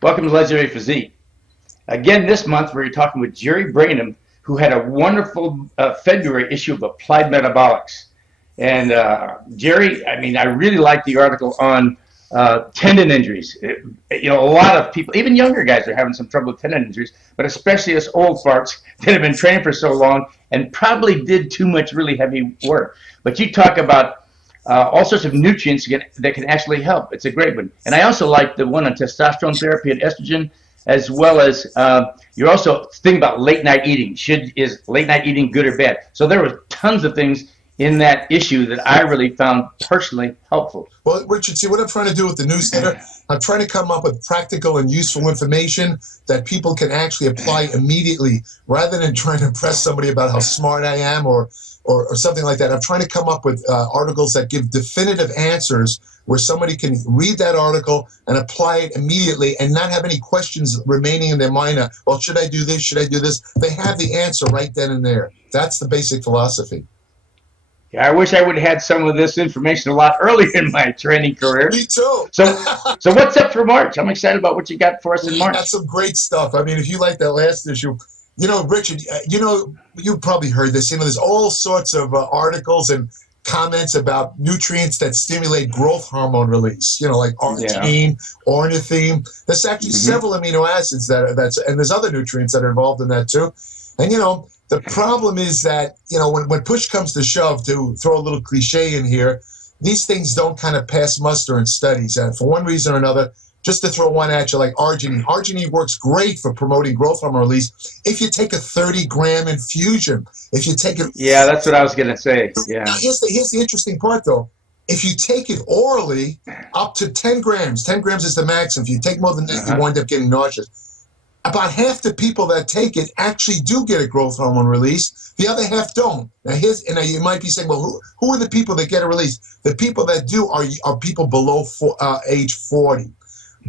Welcome to Legendary Physique. Again, this month we're talking with Jerry Brainum, who had a wonderful February issue of Applied Metabolics. And Jerry, I mean, I really like the article on tendon injuries. A lot of people, even younger guys, are having some trouble with tendon injuries, but especially us old farts that have been training for so long and probably did too much really heavy work. But you talk about all sorts of nutrients that can actually help. It's a great one. And I also like the one on testosterone therapy and estrogen, as well as you're also thinking about late night eating. Is late night eating good or bad? So there were tons of things in that issue that I really found personally helpful. Well, Richard, see what I'm trying to do with the NewsCenter? I'm trying to come up with practical and useful information that people can actually apply immediately, rather than trying to impress somebody about how smart I am or something like that. I'm trying to come up with articles that give definitive answers where somebody can read that article and apply it immediately and not have any questions remaining in their mind. Well, should I do this? Should I do this? They have the answer right then and there. That's the basic philosophy. Yeah, I wish I would have had some of this information a lot earlier in my training career. Me too. So what's up for March? I'm excited about what you got for us in March. That's some great stuff. I mean, if you like that last issue, Richard, you probably heard this. There's all sorts of articles and comments about nutrients that stimulate growth hormone release. Like arginine, ornithine. There's actually several amino acids and there's other nutrients that are involved in that too. And the problem is that when push comes to shove, to throw a little cliche in here, these things don't kind of pass muster in studies. And for one reason or another, just to throw one at you, like arginine. Arginine works great for promoting growth hormone release if you take a 30-gram infusion. If you take it, yeah, that's what I was going to say. Yeah. Now, here's the interesting part, though. If you take it orally, up to 10 grams. 10 grams is the maximum. If you take more than that, you wind up getting nauseous. About half the people that take it actually do get a growth hormone release. The other half don't. Now, you might be saying, well, who are the people that get a release? The people that do are people below age 40.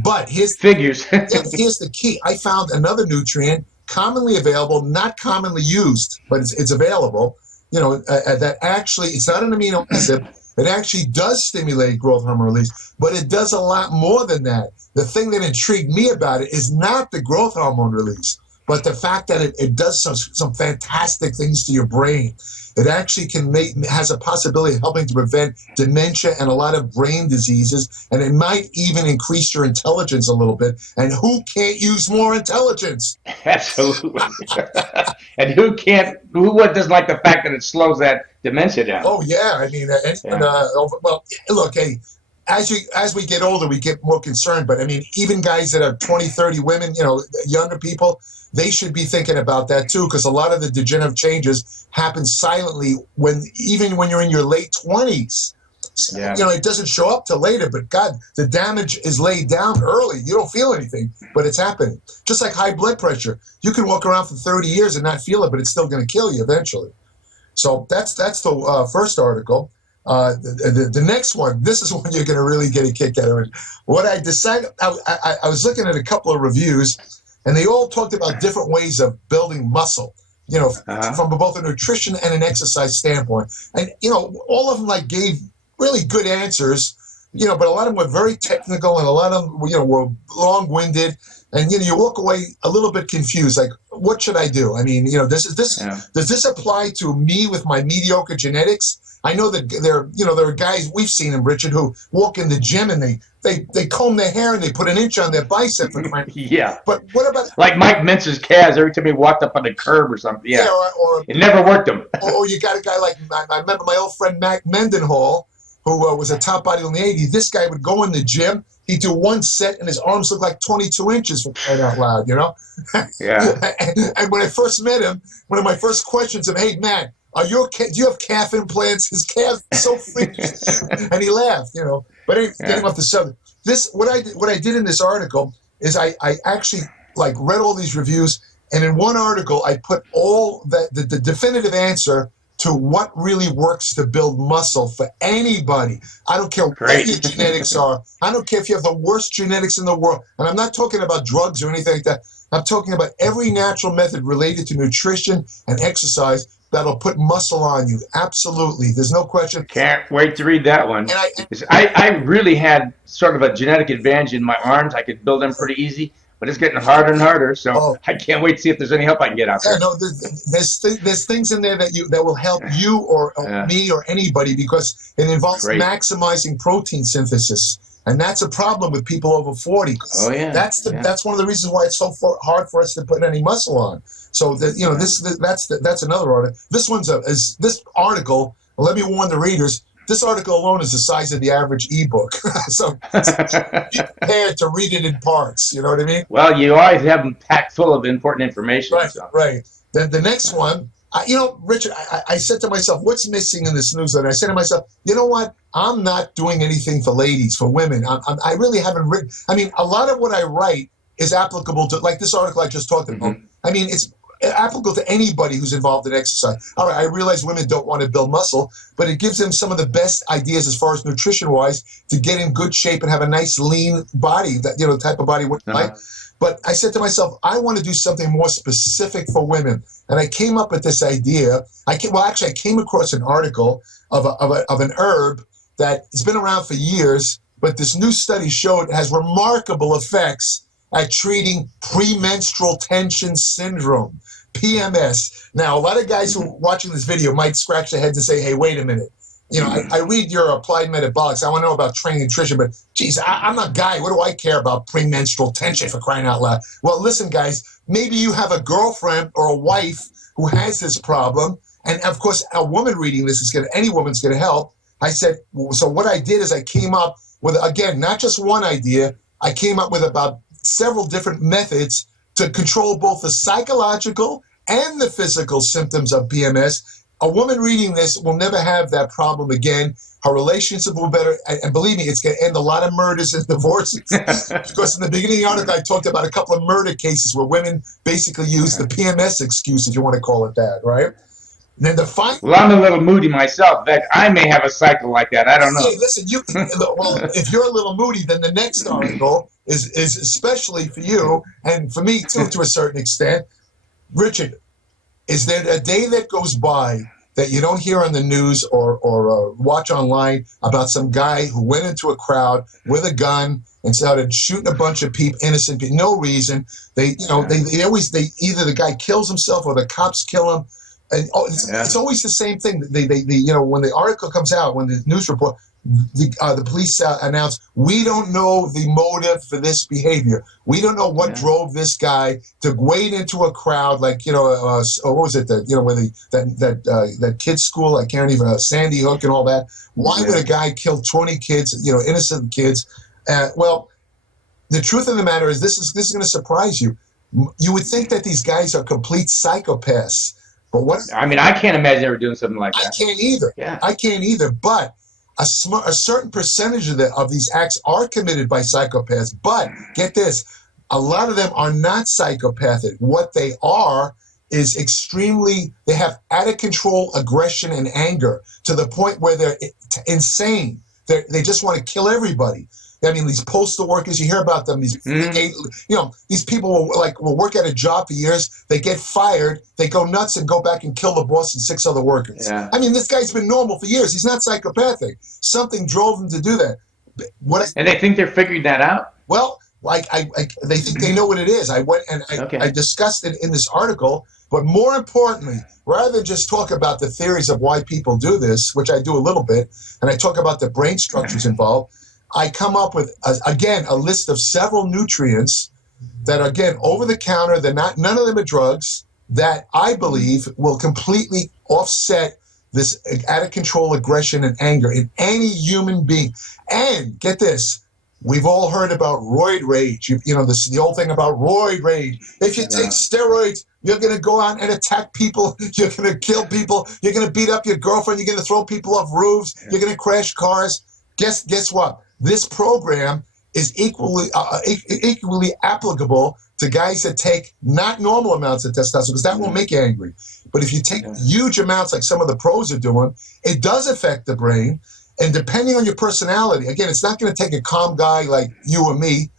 But here's the key. I found another nutrient commonly available, not commonly used, but it's available. That actually, it's not an amino acid. It actually does stimulate growth hormone release, but it does a lot more than that. The thing that intrigued me about it is not the growth hormone release, but the fact that it does some fantastic things to your brain. It actually has a possibility of helping to prevent dementia and a lot of brain diseases, and it might even increase your intelligence a little bit. And who can't use more intelligence? Absolutely. And who doesn't like the fact that it slows that dementia down? Oh yeah, I mean, well, look, hey, as we get older, we get more concerned. But I mean, even guys that are 20, 30 women, younger people, they should be thinking about that too, because a lot of the degenerative changes happen silently even when you're in your late 20s. Yeah. It doesn't show up till later, but God, the damage is laid down early. You don't feel anything, but it's happening. Just like high blood pressure. You can walk around for 30 years and not feel it, but it's still going to kill you eventually. So that's the first article. The next one, this is one you're going to really get a kick out of. What I decided, I was looking at a couple of reviews, and they all talked about different ways of building muscle, from both a nutrition and an exercise standpoint. And, all of them gave really good answers, but a lot of them were very technical, and a lot of them, were long-winded. And, you walk away a little bit confused, like, what should I do? I mean, does this apply to me with my mediocre genetics? I know that there are guys, we've seen them, Richard, who walk in the gym and they comb their hair and they put an inch on their bicep. Yeah. But what about... Like Mike Mince's calves every time he walked up on the curb or something. Yeah. Or it never worked him. Or you got a guy like, I remember my old friend Mendenhall, who was a top bodybuilder in the 80s. This guy would go in the gym, he'd do one set, and his arms looked like 22 inches for crying out loud, Yeah. And when I first met him, one of my first questions of, hey, man, do you have calf implants? His calves are so freaky. And he laughed, But anyway, getting off the subject. What I did in this article is I actually read all these reviews, and in one article I put all the definitive answer to what really works to build muscle for anybody. I don't care what your genetics are. I don't care if you have the worst genetics in the world. And I'm not talking about drugs or anything like that. I'm talking about every natural method related to nutrition and exercise that'll put muscle on you. Absolutely. There's no question. Can't wait to read that one. And I really had sort of a genetic advantage in my arms. I could build them pretty easy, but it's getting harder and harder. So I can't wait to see if there's any help I can get out there. No, there's things in there that will help you or me or anybody, because it involves maximizing protein synthesis. And that's a problem with people over 40. Oh yeah, that's one of the reasons why it's so hard for us to put any muscle on. So that's another article. This article. Let me warn the readers. This article alone is the size of the average ebook. So be prepared to read it in parts. You know what I mean? Well, you always have them packed full of important information. Right, right. Then the next one. Richard, I said to myself, what's missing in this newsletter? I said to myself, you know what? I'm not doing anything for ladies, for women. I really haven't written. I mean, a lot of what I write is applicable to, like this article I just talked about. I mean, it's applicable to anybody who's involved in exercise. All right, I realize women don't want to build muscle, but it gives them some of the best ideas as far as nutrition-wise to get in good shape and have a nice lean body, that the type of body would like. But I said to myself, I want to do something more specific for women. And I came up with this idea. I came across an article of an herb that has been around for years, but this new study showed it has remarkable effects at treating premenstrual tension syndrome, PMS. Now, a lot of guys who are watching this video might scratch their heads and say, hey, wait a minute. I read your Applied Metabolics. I want to know about training nutrition, but geez, I'm a guy. What do I care about premenstrual tension, for crying out loud? Well, listen, guys, maybe you have a girlfriend or a wife who has this problem. And of course, a woman reading this any woman's going to help. I said, so what I did is I came up with, again, not just one idea. I came up with about several different methods to control both the psychological and the physical symptoms of PMS. A woman reading this will never have that problem again. Her relationship will be better. And believe me, it's going to end a lot of murders and divorces. Because in the beginning of the article, I talked about a couple of murder cases where women basically use the PMS excuse, if you want to call it that, right? And then the final. Well, I'm a little moody myself. That I may have a cycle like that. I don't know. Hey, listen, well, if you're a little moody, then the next article is especially for you and for me too, to a certain extent. Richard, is there a day that goes by that you don't hear on the news or watch online about some guy who went into a crowd with a gun and started shooting a bunch of people, innocent people, no reason? They either the guy kills himself or the cops kill him. And it's always the same thing. They when the article comes out, when the news report, the police announce, we don't know the motive for this behavior. We don't know what drove this guy to wade into a crowd like what was it that kids school? I can't even Sandy Hook and all that. Why would a guy kill 20 kids? Innocent kids. Well, the truth of the matter is this is going to surprise you. You would think that these guys are complete psychopaths. But I mean, I can't imagine ever doing something like that. I can't either. Yeah. I can't either. But a certain percentage of these acts are committed by psychopaths. But get this, a lot of them are not psychopathic. What they are is they have out of control aggression and anger to the point where they're insane. They just want to kill everybody. I mean, these postal workers, you hear about them. These people will work at a job for years. They get fired. They go nuts and go back and kill the boss and 6 other workers. Yeah. I mean, this guy's been normal for years. He's not psychopathic. Something drove him to do that. And they think they're figuring that out? Well, they think they know what it is. I went and I discussed it in this article. But more importantly, rather than just talk about the theories of why people do this, which I do a little bit, and I talk about the brain structures involved, I come up with, a list of several nutrients that, again, over-the-counter, none of them are drugs, that I believe will completely offset this out-of-control aggression and anger in any human being. And, get this, we've all heard about roid rage. The old thing about roid rage. If you take steroids, you're going to go out and attack people. You're going to kill people. You're going to beat up your girlfriend. You're going to throw people off roofs. You're going to crash cars. Guess what? This program is equally applicable to guys that take not normal amounts of testosterone, because that won't make you angry. But if you take huge amounts like some of the pros are doing, it does affect the brain. And depending on your personality, again, it's not going to take a calm guy like you or me.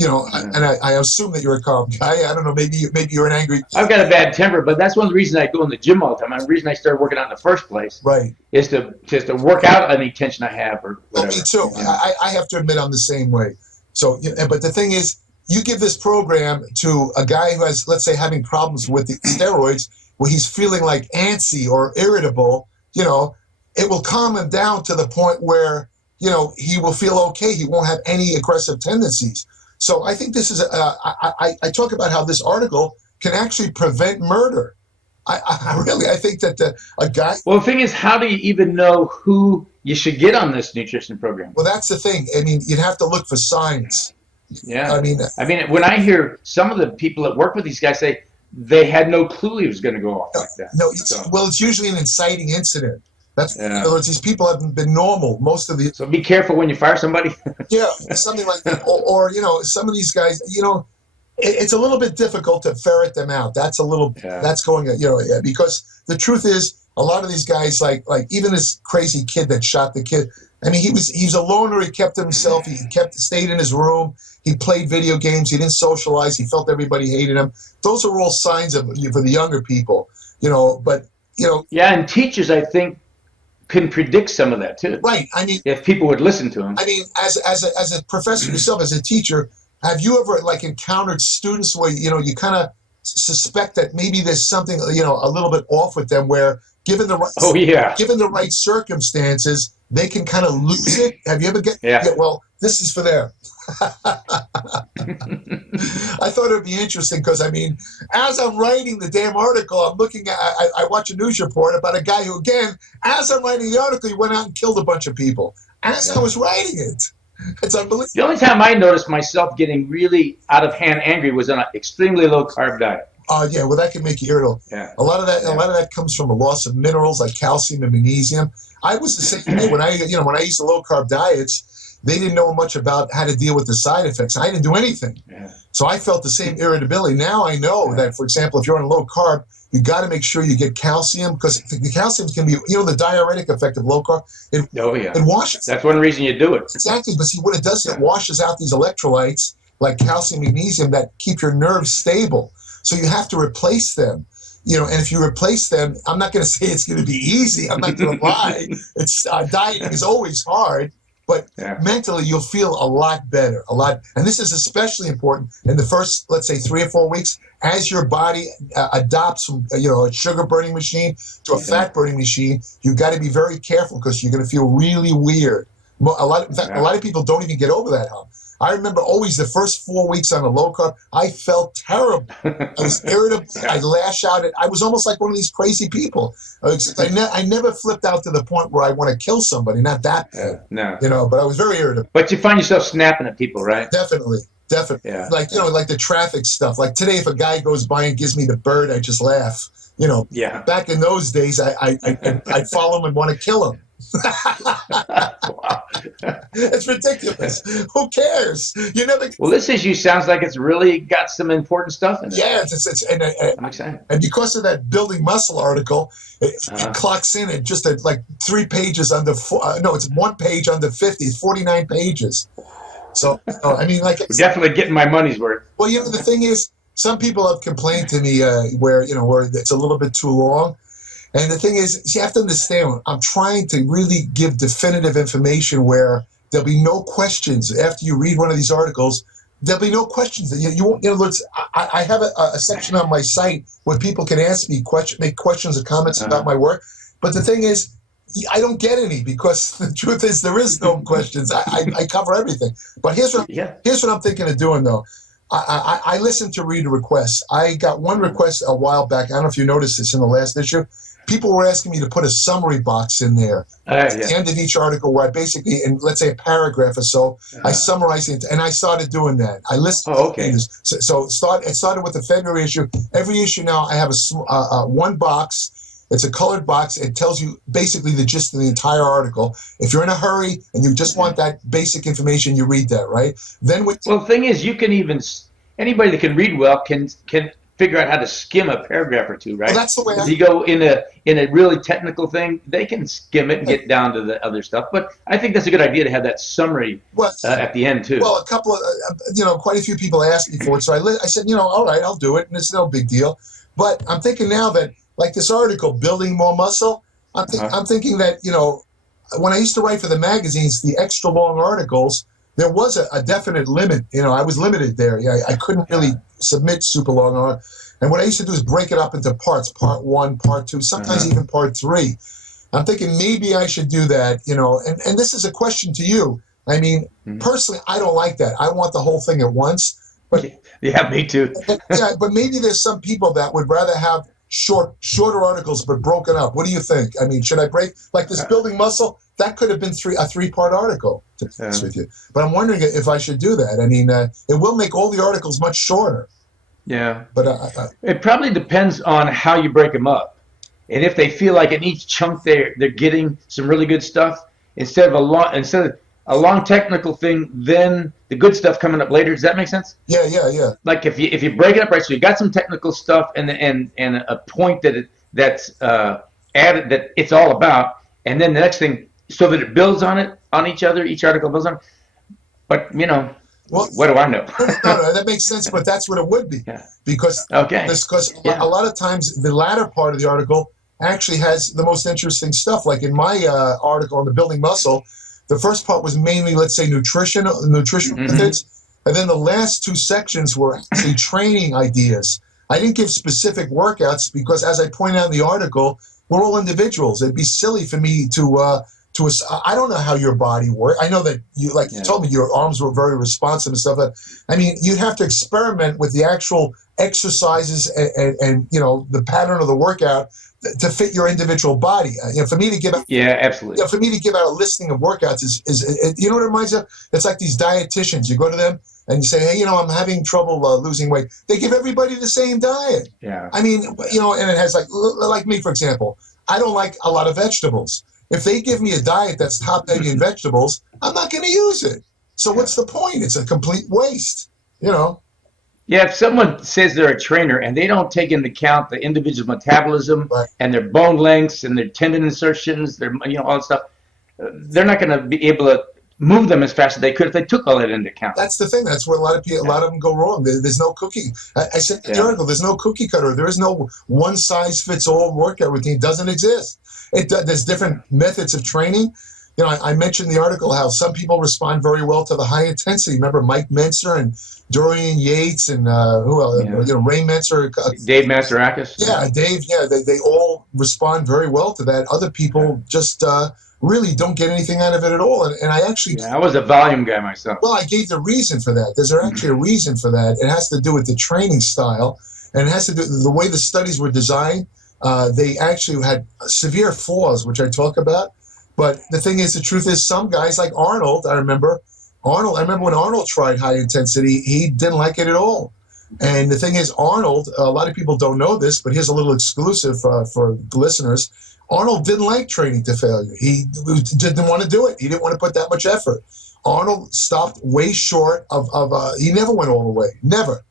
and I assume that you're a calm guy. I don't know. Maybe you're an angry. I've got a bad temper, but that's one of the reasons I go in the gym all the time. The reason I started working out in the first place, right, is to work out any tension I have or whatever. Well, me too. I have to admit I'm the same way. So, but the thing is, you give this program to a guy who has, let's say, having problems with the steroids, where he's feeling like antsy or irritable. It will calm him down to the point where he will feel okay. He won't have any aggressive tendencies. So I think this is, I talk about how this article can actually prevent murder. I think that a guy. Well, the thing is, how do you even know who you should get on this nutrition program? Well, that's the thing. I mean, you'd have to look for signs. Yeah. I mean, when I hear some of the people that work with these guys say they had no clue he was going to go off like that. No, well, it's usually an inciting incident. In other words, these people haven't been normal. Most of the. So be careful when you fire somebody. Yeah, something like that. Or some of these guys, it's a little bit difficult to ferret them out. That's a little. Yeah. That's going. Because the truth is, a lot of these guys, like even this crazy kid that shot the kid. I mean, he's a loner. He kept to himself. He stayed in his room. He played video games. He didn't socialize. He felt everybody hated him. Those are all signs of for the younger people. But. Yeah, and teachers, I think, can predict some of that too. Right. I mean, if people would listen to him. I mean, as a professor yourself, as a teacher, have you ever encountered students where you kind of suspect that maybe there's something a little bit off with them, where given the right circumstances, they can kind of lose it? Have you ever well, this is for them. I thought it would be interesting because, I mean, as I'm writing the damn article, I'm looking at, I watch a news report about a guy who, again, as I'm writing the article, he went out and killed a bunch of people. As I was writing it. It's unbelievable. The only time I noticed myself getting really out of hand angry was on an extremely low carb diet. Yeah, well, that can make you irritable. Yeah. A lot of that comes from a loss of minerals like calcium and magnesium. I was the same way when I used the low carb diets. They didn't know much about how to deal with the side effects. I didn't do anything. Yeah. So I felt the same irritability. Now I know that, for example, if you're on a low carb, you got to make sure you get calcium, because the calcium can be, the diuretic effect of low carb. It washes. That's one reason you do it. Exactly. But see, what it does, it washes out these electrolytes like calcium, magnesium that keep your nerves stable. So you have to replace them. And if you replace them, I'm not going to say it's going to be easy. I'm not going to lie. Dieting is always hard. But mentally, you'll feel a lot better, and this is especially important in the first, let's say, 3 or 4 weeks, as your body adopts from, a sugar burning machine to a fat burning machine. You've got to be very careful because you're going to feel really weird. In fact, a lot of people don't even get over that hump. I remember always the first 4 weeks on a low carb, I felt terrible. I was irritable. I lash out. I was almost like one of these crazy people. I never flipped out to the point where I want to kill somebody. Not that bad. No. But I was very irritable. But you find yourself snapping at people, right? Definitely. Yeah. Like the traffic stuff. Like today, if a guy goes by and gives me the bird, I just laugh. Back in those days, I'd follow him and want to kill him. It's ridiculous. Who cares? You never. Well, this issue sounds like it's really got some important stuff in it. Yeah, I'm excited. And because of that building muscle article, it clocks in at just like 3 pages under. It's 1 page under 50. It's 49 pages. So I mean, like, we're definitely getting my money's worth. Well, the thing is, some people have complained to me where it's a little bit too long. And the thing is, you have to understand, I'm trying to really give definitive information where there'll be no questions. After you read one of these articles, there'll be no questions. You won't, I have a section on my site where people can ask me make questions or comments about my work. But the thing is, I don't get any, because the truth is there is no questions. I cover everything. But here's what I'm thinking of doing, though. I listen to reader requests. I got one request a while back. I don't know if you noticed this in the last issue. People were asking me to put a summary box in there at the end of each article, where I basically, in let's say a paragraph or so, I summarize it, and I started doing that. I listened to things. So it started with the February issue. Every issue now, I have one box. It's a colored box. It tells you basically the gist of the entire article. If you're in a hurry and you just want that basic information, you read that, right? Then the thing is, you can even, anybody that can read well can figure out how to skim a paragraph or two, right? Well, that's the way if you go in a really technical thing, they can skim it and get down to the other stuff. But I think that's a good idea to have that summary at the end too. Well, a couple of, quite a few people asked me for it, so I said, all right, I'll do it, and it's no big deal. But I'm thinking now that, like this article, Building More Muscle, I'm thinking that, when I used to write for the magazines, the extra long articles, there was a definite limit. I was limited there. I couldn't really submit super long articles. And what I used to do is break it up into parts, part 1, part 2, sometimes even part 3. I'm thinking maybe I should do that, and this is a question to you. I mean, personally, I don't like that. I want the whole thing at once. But yeah, me too. But maybe there's some people that would rather have shorter articles but broken up. What do you think? I mean, should I break, like this Building Muscle? That could have been a 3-part article, to be honest with you. But I'm wondering if I should do that. I mean, it will make all the articles much shorter. Yeah. But it probably depends on how you break them up. And if they feel like in each chunk they're getting some really good stuff, instead of a long technical thing, then the good stuff coming up later. Does that make sense? Yeah. Like if you break it up right, so you got some technical stuff and a point that's added that it's all about, and then the next thing, so that it builds on each other. Each article builds on it. But well, what do I know? No, that makes sense, but that's what it would be. Yeah. Because a lot of times the latter part of the article actually has the most interesting stuff. Like in my article on the Building Muscle, the first part was mainly, let's say, nutritional methods, and then the last 2 sections were actually training ideas. I didn't give specific workouts because, as I point out in the article, we're all individuals. It'd be silly for me to I don't know how your body works. I know that you told me your arms were very responsive and stuff. I mean, you'd have to experiment with the actual exercises and the pattern of the workout to fit your individual body. For me to give out, absolutely. For me to give out a listing of workouts is what it reminds you of? It's like these dietitians. You go to them and you say, hey, I'm having trouble losing weight. They give everybody the same diet. Yeah. I mean, and it has like me, for example. I don't like a lot of vegetables. If they give me a diet that's top-heavy in vegetables, I'm not going to use it. So what's the point? It's a complete waste, Yeah, if someone says they're a trainer and they don't take into account the individual's metabolism and their bone lengths and their tendon insertions, their all that stuff, they're not going to be able to move them as fast as they could if they took all that into account. That's the thing. That's where a lot of them go wrong. There's no cookie. I said in the article, there's no cookie cutter. There is no one-size-fits-all workout routine. It doesn't exist. There's different methods of training. I mentioned in the article how some people respond very well to the high intensity. Remember Mike Mentzer and Dorian Yates and who else? Ray Mentzer, Dave Masterakis. Yeah, Dave. Yeah, they all respond very well to that. Other people just really don't get anything out of it at all. And I actually, I was a volume guy myself. Well, I gave the reason for that. There's actually a reason for that. It has to do with the training style, and it has to do with the way the studies were designed. They actually had severe flaws, which I talk about. But the thing is, the truth is, some guys like Arnold, I remember when Arnold tried high intensity, he didn't like it at all. And the thing is, Arnold, a lot of people don't know this, but here's a little exclusive for the listeners. Arnold didn't like training to failure. He didn't want to do it. He didn't want to put that much effort. Arnold stopped way short of he never went all the way. Never.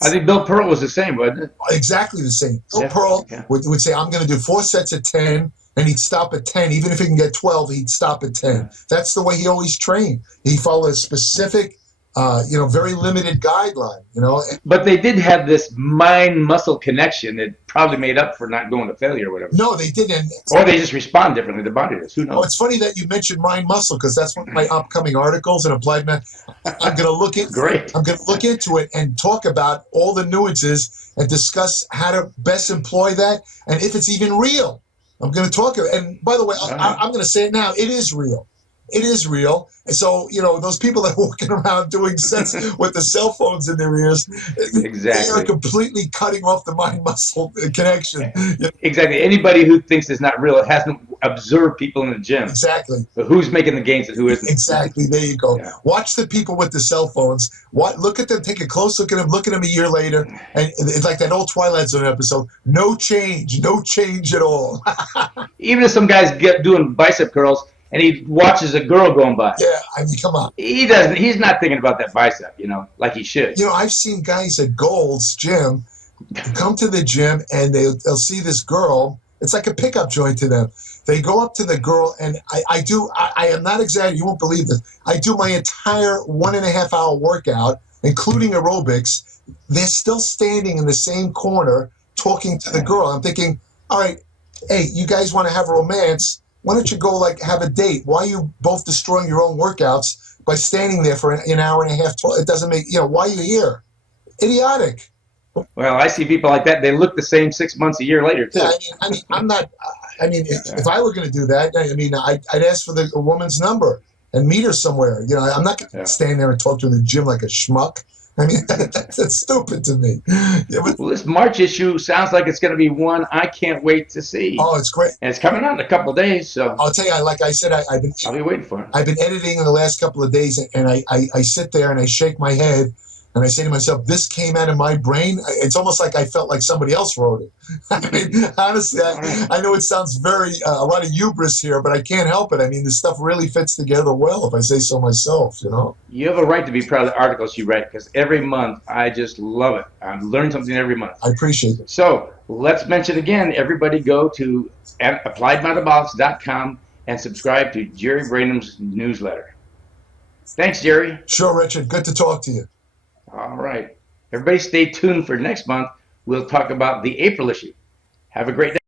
I think Bill Pearl was the same, wasn't it? Exactly the same. Bill Pearl would say, I'm going to do 4 sets of 10, and he'd stop at 10. Even if he can get 12, he'd stop at 10. That's the way he always trained. He followed a specific, very limited guideline, But they did have this mind-muscle connection that probably made up for not going to failure or whatever. No, they didn't. Or they just respond differently. The body does. Who knows? Oh, it's funny that you mentioned mind-muscle because that's one of my upcoming articles in Applied Math. I'm going to look into Great. I'm going to look into it and talk about all the nuances and discuss how to best employ that and if it's even real. I'm going to talk. And by the way, I'm going to say it now. It is real. It is real. And so, those people that are walking around doing sets with the cell phones in their ears, they are completely cutting off the mind-muscle connection. Exactly. Anybody who thinks it's not real hasn't observed people in the gym. Exactly. But who's making the gains and who isn't? Exactly. There you go. Yeah. Watch the people with the cell phones. Look at them. Take a close look at them. Look at them a year later. And it's like that old Twilight Zone episode. No change. No change at all. Even if some guys doing bicep curls, and he watches a girl going by. Yeah, I mean, come on. He doesn't. He's not thinking about that bicep, like he should. I've seen guys at Gold's Gym come to the gym and they'll see this girl. It's like a pickup joint to them. They go up to the girl, and I am not exaggerating. You won't believe this. I do my entire 1.5 hour workout, including aerobics. They're still standing in the same corner talking to the girl. I'm thinking, all right, hey, you guys want to have a romance? Why don't you go like have a date? Why are you both destroying your own workouts by standing there for an hour and a half? It doesn't make, why are you here? Idiotic. Well, I see people like that. They look the same 6 months, a year later, too. Yeah, I'm not. If I were going to do that, I'd ask for the woman's number and meet her somewhere. I'm not going to stand there and talk to her in the gym like a schmuck. That's stupid to me. Yeah, well, this March issue sounds like it's going to be one I can't wait to see. Oh, it's great. And it's coming out in a couple of days, so I'll tell you, like I said, I'll be waiting for it. I've been editing in the last couple of days, and I sit there and I shake my head. And I say to myself, this came out of my brain. It's almost like I felt like somebody else wrote it. Honestly, I know it sounds very, a lot of hubris here, but I can't help it. This stuff really fits together well, if I say so myself, You have a right to be proud of the articles you write, because every month, I just love it. I'm learning something every month. I appreciate it. So let's mention again, everybody go to appliedmetabolics.com and subscribe to Jerry Brainum's newsletter. Thanks, Jerry. Sure, Richard. Good to talk to you. All right. Everybody stay tuned for next month. We'll talk about the April issue. Have a great day.